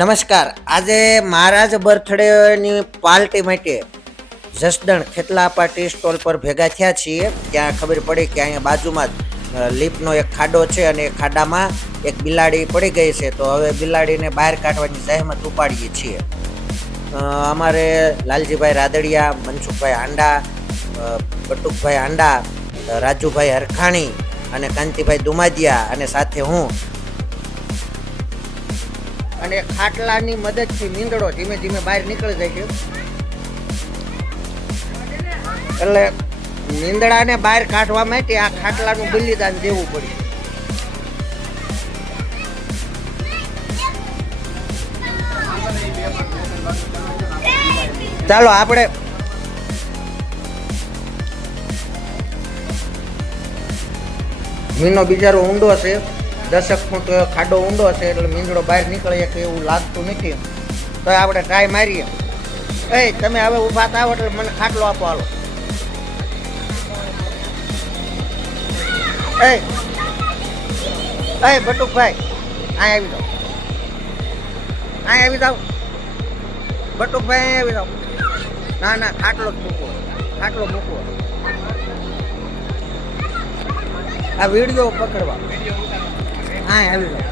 નમસ્કાર. આજે મારા જ બર્થડેની પાર્ટી માટે જસદણ ખેતલાપા ટી સ્ટોલ પર ભેગા થયા છીએ. ત્યાં ખબર પડી કે અહીંયા બાજુમાં જ લીપનો એક ખાડો છે અને એ ખાડામાં એક બિલાડી પડી ગઈ છે. તો હવે બિલાડીને બહાર કાઢવાની જહેમત ઉપાડીએ છીએ. અમારે લાલજીભાઈ રાદડિયા, મનસુખભાઈ હાંડા બટુકભાઈ હાંડા, રાજુભાઈ હરખાણી અને કાંતિભાઈ દુમાદિયા અને સાથે હું અને ખાટલાની મદદથી નીંદડો ધીમે ધીમે બહાર નીકળી જાય છે. એટલે નીંદડાને બહાર કાઢવા માટે આ ખાટલાનું બલિદાન દેવું પડ્યું ચાલો આપણે મીનો બિચારો ઊંડો છે. દસક ફૂટ ખાડો ઊંડો છે એટલે મીંદડો બહાર નીકળે કે એવું લાગતું નથી. તો આપણે ટ્રાય મારીએ. એ, તમે હવે ઊભા થાવ એટલે મને ખાટલો આપો હાલો. એ એ, બટુકભાઈ, અહીં આવી જાઓ. અહીં આવી જાઓ. બટુકભાઈ, અહીં આવી જાઓ. ના ના, ખાટલો જ મૂકવો. ખાટલો મૂકવો. આ વીડિયો પકડવા. હા આવી જાઓ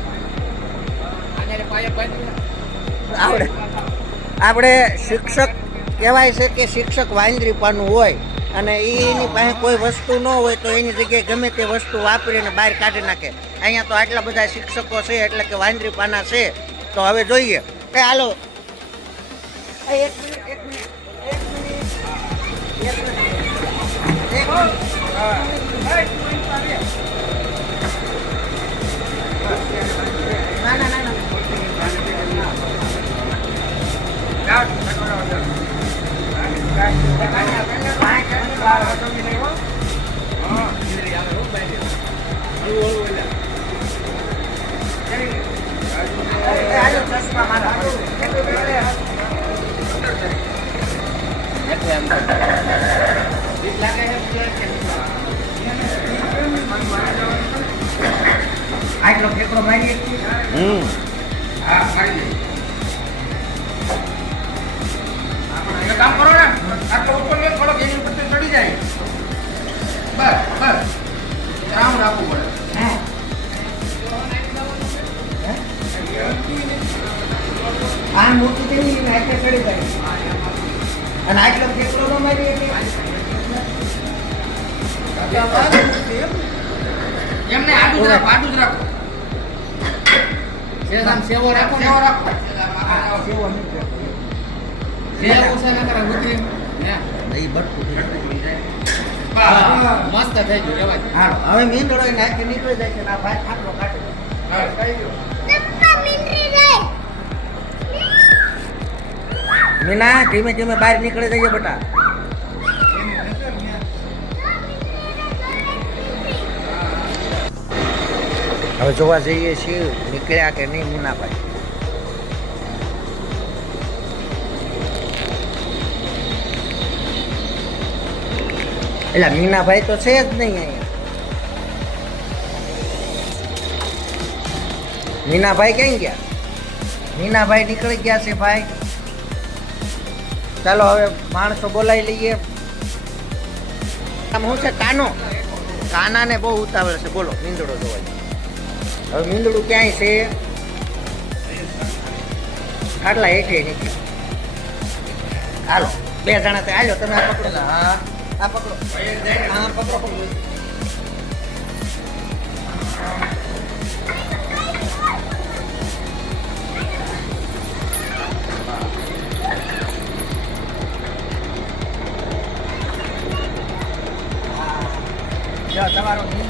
આપણે શિક્ષક કહેવાય છે કે શિક્ષક વાંદરીપાનું હોય અને એની પાસે કોઈ વસ્તુ ન હોય તો એની જગ્યાએ ગમે તે વસ્તુ વાપરીને બહાર કાઢી નાખે. અહીંયા તો આટલા બધા શિક્ષકો છે, એટલે કે વાંદરીપાના છે. તો હવે જોઈએ. કે હાલો. એક મિનિટ એક મિનિટ એક મિનિટ. એક મિનિટ. આટલો ઠેકડો મારીએ છીએ હમ એક કામ કરો ને. આટલો ઉપર થોડો એની ઉપર ચડી જાય. બસ. આ મોટું થઈ ગયું ને એટલે ચડી જાય. અને આટલો કેટલો ન મારી એમને આડું જ રાખો આડું જ રાખો. સેજ સેવો રાખો ને. રાખો. સેવો નથી સેવો છે ને તારા ગુજરી હે. નહીં બટકું જાય. મસ્ત થઈ ગયું રેવાય. હા હવે મીંદડો એ નાખી નીકળી જાય છે ને ભાઈ ખાટલો કાઢે મીના ધીમે ધીમે બહાર નીકળી જઈએ બેટા. હવે જોવા જઈએ છીએ, નીકળ્યા કે નહીં મીનાભાઈ એટલે મીનાભાઈ તો છે જ નહીં અહીંયા. મીનાભાઈ ક્યાં ગયા? મીનાભાઈ નીકળી ગયા છે ભાઈ. ચાલો હવે માણસો બોલાવી લઈએ. આમ શું છે કાનો? કાનાને બહુ ઉતાવળ છે. બોલો, મીંદડો જોવા હવે મીંદડું ક્યાંય છે? આટલા હેઠે નીકળી. હાલો, બે જણા તો હાલો, તમે આ પકડો. હા, આ પકડો. હા પકડો. પકડો